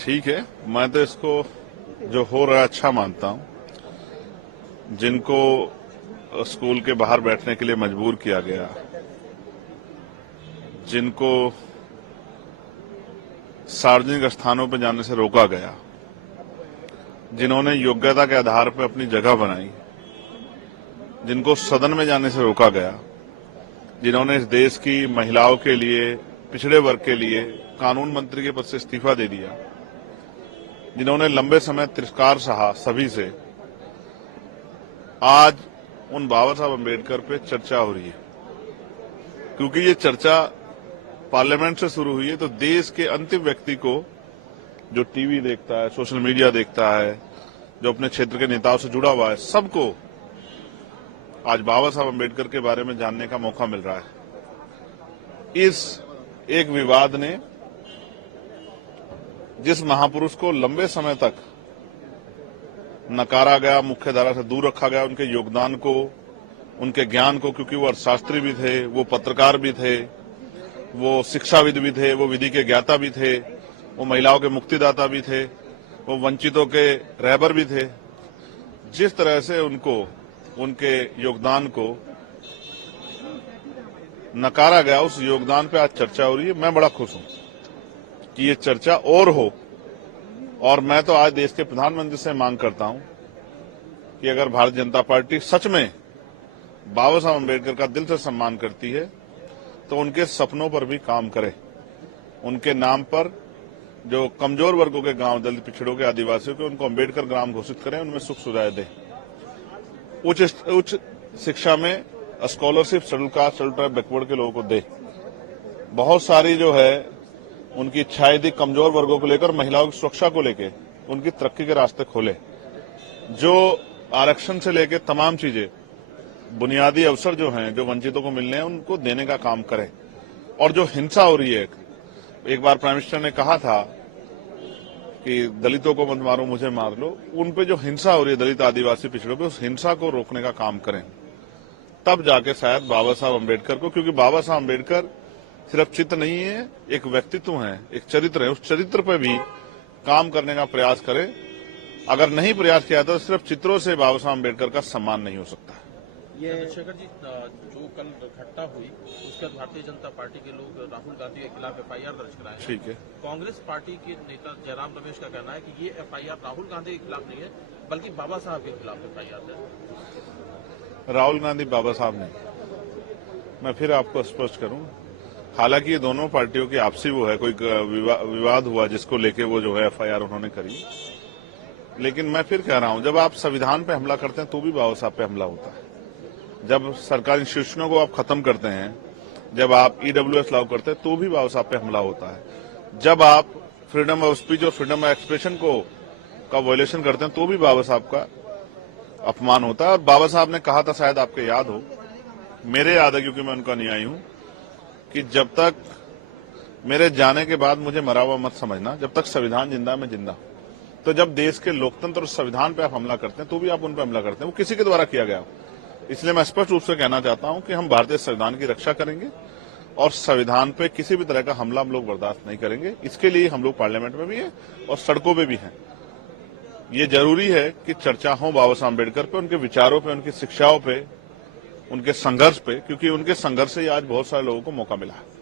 ठीक है, मैं तो इसको जो हो रहा है अच्छा मानता हूं। जिनको स्कूल के बाहर बैठने के लिए मजबूर किया गया, जिनको सार्वजनिक स्थानों पर जाने से रोका गया, जिन्होंने योग्यता के आधार पर अपनी जगह बनाई, जिनको सदन में जाने से रोका गया, जिन्होंने इस देश की महिलाओं के लिए, पिछड़े वर्ग के लिए कानून मंत्री के पद से इस्तीफा दे दिया, जिन्होंने लंबे समय तिरस्कार सहा सभी से, आज उन बाबा साहब अम्बेडकर पे चर्चा हो रही है। क्योंकि ये चर्चा पार्लियामेंट से शुरू हुई है, तो देश के अंतिम व्यक्ति को जो टीवी देखता है, सोशल मीडिया देखता है, जो अपने क्षेत्र के नेताओं से जुड़ा हुआ है, सबको आज बाबा साहब अम्बेडकर के बारे में जानने का मौका मिल रहा है। इस एक विवाद ने जिस महापुरुष को लंबे समय तक नकारा गया, मुख्यधारा से दूर रखा गया, उनके योगदान को, उनके ज्ञान को, क्योंकि वो अर्थशास्त्री भी थे, वो पत्रकार भी थे, वो शिक्षाविद भी थे, वो विधि के ज्ञाता भी थे, वो महिलाओं के मुक्तिदाता भी थे, वो वंचितों के रहबर भी थे। जिस तरह से उनको, उनके योगदान को नकारा गया, उस योगदान पे आज चर्चा हो रही है। मैं बड़ा खुश हूं कि ये चर्चा और हो, और मैं तो आज देश के प्रधानमंत्री से मांग करता हूं कि अगर भारतीय जनता पार्टी सच में बाबा साहब अम्बेडकर का दिल से सम्मान करती है तो उनके सपनों पर भी काम करे। उनके नाम पर जो कमजोर वर्गों के गांव, दलित पिछड़ों के, आदिवासियों के, उनको अम्बेडकर ग्राम घोषित करें, उनमें सुख सुविधाएं दें। उच्च शिक्षा में scholarship schedule caste, schedule tribe, backward के लोगों को दे। बहुत सारी जो है उनकी इच्छाएं थी कमजोर वर्गों को लेकर, महिलाओं की सुरक्षा को लेकर, उनकी तरक्की के रास्ते खोले। जो आरक्षण से लेकर तमाम चीजें, बुनियादी अवसर जो हैं, जो वंचितों को मिलने हैं, उनको देने का काम करें। और जो हिंसा हो रही है, एक बार प्राइम मिनिस्टर ने कहा था कि दलितों को मत मारो, मुझे मार लो। उन पे जो हिंसा हो रही है दलित, आदिवासी, पिछड़ों पे, उस हिंसा को रोकने का काम करें। तब जाके शायद बाबा साहब अम्बेडकर को, क्योंकि बाबा साहब अम्बेडकर सिर्फ चित्र नहीं है, एक व्यक्तित्व है, एक चरित्र है, उस चरित्र पर भी काम करने का प्रयास करें। अगर नहीं प्रयास किया तो सिर्फ चित्रों से बाबा साहब अम्बेडकर का सम्मान नहीं हो सकता। ये चंद्रशेखर जी, जो कल घटना हुई उसके बाद भारतीय जनता पार्टी के लोग राहुल गांधी के खिलाफ एफआईआर दर्ज कराए। ठीक है। कांग्रेस पार्टी के नेता जयराम रमेश का कहना है कि ये एफआईआर राहुल गांधी के खिलाफ नहीं है, बल्कि बाबा साहब के खिलाफ एफआईआर है। राहुल गांधी बाबा साहब नहीं। मैं फिर आपको स्पष्ट करूं, हालांकि ये दोनों पार्टियों की आपसी वो है, कोई विवाद हुआ जिसको लेके वो जो है एफआईआर उन्होंने करी। लेकिन मैं फिर कह रहा हूं, जब आप संविधान पे हमला करते हैं तो भी बाबा साहब पे हमला होता है। जब सरकारी इंस्टीट्यूशनों को आप खत्म करते हैं, जब आप ईडब्ल्यूएस लागू करते हैं तो भी बाबा साहब पे हमला होता है। जब आप फ्रीडम ऑफ स्पीच और फ्रीडम ऑफ एक्सप्रेशन का वायलेशन करते हैं तो भी बाबा साहब का अपमान होता है। और बाबा साहब ने कहा था, शायद आपके याद हो, मेरे याद है क्योंकि मैं उनका अनुयायी हूं, कि जब तक मेरे जाने के बाद मुझे मरा हुआ मत समझना, जब तक संविधान जिंदा मैं जिंदा। तो जब देश के लोकतंत्र और संविधान पे आप हमला करते हैं तो भी आप उन पर हमला करते हैं, वो किसी के द्वारा किया गया। इसलिए मैं स्पष्ट रूप से कहना चाहता हूं कि हम भारतीय संविधान की रक्षा करेंगे और संविधान पे किसी भी तरह का हमला हम लोग बर्दाश्त नहीं करेंगे। इसके लिए हम लोग पार्लियामेंट में भी हैं और सड़कों पे भी हैं। ये जरूरी है कि चर्चा हो बाबा साहब अम्बेडकर पे, उनके विचारों पे, उनकी शिक्षाओं पे, उनके संघर्ष पे, क्योंकि उनके संघर्ष से आज बहुत सारे लोगों को मौका मिला है।